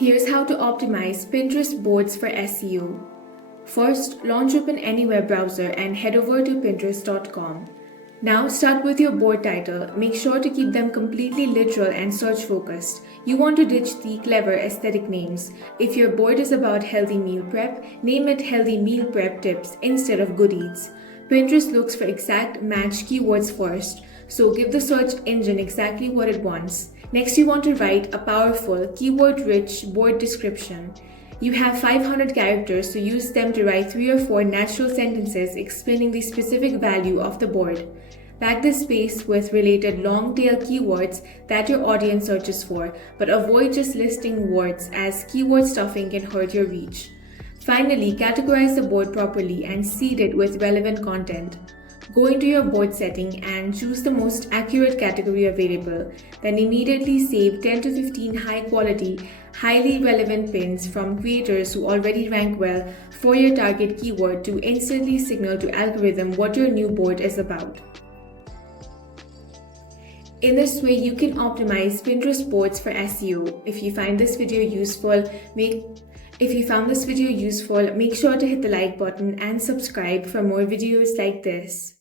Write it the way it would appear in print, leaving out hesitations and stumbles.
Here's how to optimize Pinterest boards for SEO. First, launch open any web browser and head over to pinterest.com. Now start with your board title. Make sure to keep them completely literal and search focused. You want to ditch the clever aesthetic names. If your board is about healthy meal prep, name it Healthy Meal Prep Tips instead of Good Eats. Pinterest looks for exact match keywords first, so give the search engine exactly what it wants. Next, you want to write a powerful, keyword-rich board description. You have 500 characters, so use them to write 3 or 4 natural sentences explaining the specific value of the board. Pack this space with related long-tail keywords that your audience searches for, but avoid just listing words, as keyword stuffing can hurt your reach. Finally, categorize the board properly and seed it with relevant content. Go into your board setting and choose the most accurate category available. Then immediately save 10 to 15 high-quality, highly relevant pins from creators who already rank well for your target keyword to instantly signal to algorithm what your new board is about. In this way, you can optimize Pinterest boards for SEO. If you found this video useful, make sure to hit the like button and subscribe for more videos like this.